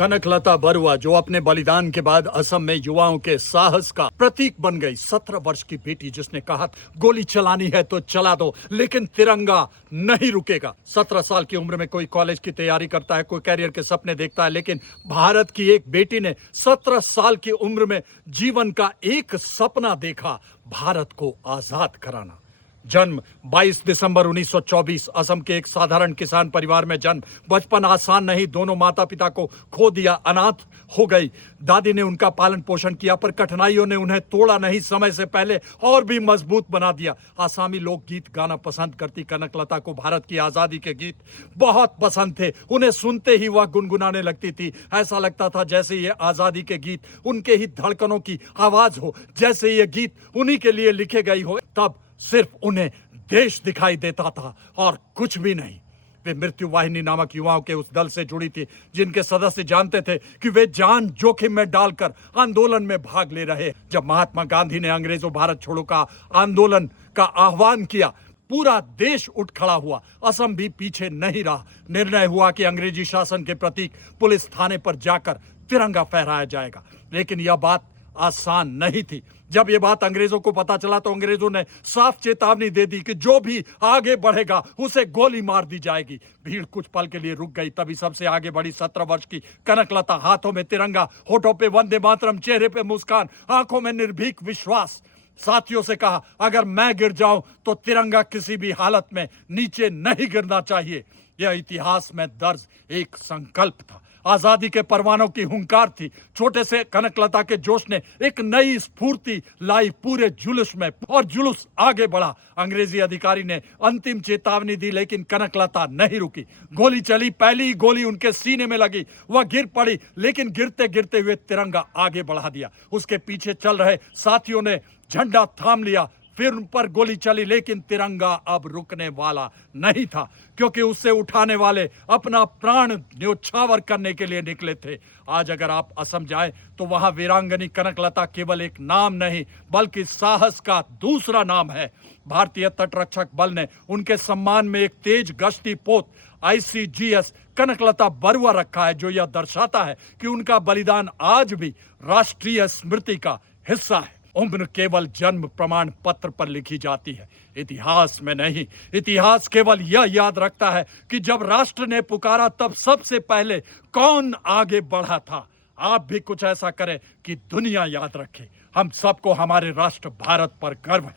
कनकलता बरुआ जो अपने बलिदान के बाद असम में युवाओं के साहस का प्रतीक बन गई। 17 वर्ष की बेटी जिसने कहा गोली चलानी है तो चला दो लेकिन तिरंगा नहीं रुकेगा। 17 साल की उम्र में कोई कॉलेज की तैयारी करता है, कोई कैरियर के सपने देखता है, लेकिन भारत की एक बेटी ने 17 साल की उम्र में जीवन का एक सपना देखा, भारत को आजाद कराना। जन्म 22 दिसंबर 1924, असम के एक साधारण किसान परिवार में जन्म। बचपन आसान नहीं, दोनों माता पिता को खो दिया, अनाथ हो गई। दादी ने उनका पालन पोषण किया पर कठिनाइयों ने उन्हें तोड़ा नहीं, समय से पहले और भी मजबूत बना दिया। आसामी लोकगीत गाना पसंद करती कनकलता को भारत की आजादी के गीत बहुत पसंद थे। उन्हें सुनते ही वह गुनगुनाने लगती थी। ऐसा लगता था जैसे ये आजादी के गीत उनके ही धड़कनों की आवाज हो, जैसे ये गीत उन्हीं के लिए लिखे गई हो। तब सिर्फ उन्हें देश दिखाई देता था और कुछ भी नहीं। वे मृत्यु वाहिनी नामक युवाओं के उस दल से जुड़ी थी जिनके सदस्य जानते थे कि वे जान जोखिम में डालकर आंदोलन में भाग ले रहे। जब महात्मा गांधी ने अंग्रेजों भारत छोड़ो का आंदोलन का आह्वान किया, पूरा देश उठ खड़ा हुआ। असम भी पीछे नहीं रहा। निर्णय हुआ कि अंग्रेजी शासन के प्रतीक पुलिस थाने पर जाकर तिरंगा फहराया जाएगा। लेकिन यह बात आसान नहीं थी। जब यह बात अंग्रेजों को पता चला तो अंग्रेजों ने साफ चेतावनी दे दी कि जो भी आगे बढ़ेगा उसे गोली मार दी जाएगी। भीड़ कुछ पल के लिए रुक गई, तभी सबसे आगे बढ़ी 17 वर्ष की कनकलता। हाथों में तिरंगा, होठों पे वंदे मातरम, चेहरे पे मुस्कान, आंखों में निर्भीक विश्वास। साथियों से कहा, अगर मैं गिर जाऊं तो तिरंगा किसी भी हालत में नीचे नहीं गिरना चाहिए। यह इतिहास में दर्ज एक संकल्प था, आजादी के परवानों की हुंकार थी। छोटे से कनकलता के जोश ने एक नई स्फूर्ति लाई पूरे जुलूस में, और जुलूस आगे बढ़ा। अंग्रेजी अधिकारी ने अंतिम चेतावनी दी लेकिन कनकलता नहीं रुकी। गोली चली, पहली ही गोली उनके सीने में लगी। वह गिर पड़ी लेकिन गिरते गिरते हुए तिरंगा आगे बढ़ा दिया। उसके पीछे चल रहे साथियों ने झंडा थाम लिया। फिर उन पर गोली चली लेकिन तिरंगा अब रुकने वाला नहीं था, क्योंकि उससे उठाने वाले अपना प्राण न्योछावर करने के लिए निकले थे। आज अगर आप असम जाएं तो वहां वीरांगनी कनकलता केवल एक नाम नहीं बल्कि साहस का दूसरा नाम है। भारतीय तटरक्षक बल ने उनके सम्मान में एक तेज गश्ती पोत ICGS कनकलता बरुआ रखा है, जो यह दर्शाता है कि उनका बलिदान आज भी राष्ट्रीय स्मृति का हिस्सा है। उम्र केवल जन्म प्रमाण पत्र पर लिखी जाती है, इतिहास में नहीं। इतिहास केवल यह याद रखता है कि जब राष्ट्र ने पुकारा तब सबसे पहले कौन आगे बढ़ा था। आप भी कुछ ऐसा करें कि दुनिया याद रखे। हम सबको हमारे राष्ट्र भारत पर गर्व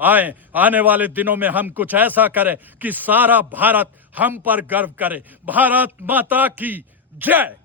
है। आने वाले दिनों में हम कुछ ऐसा करें कि सारा भारत हम पर गर्व करे। भारत माता की जय।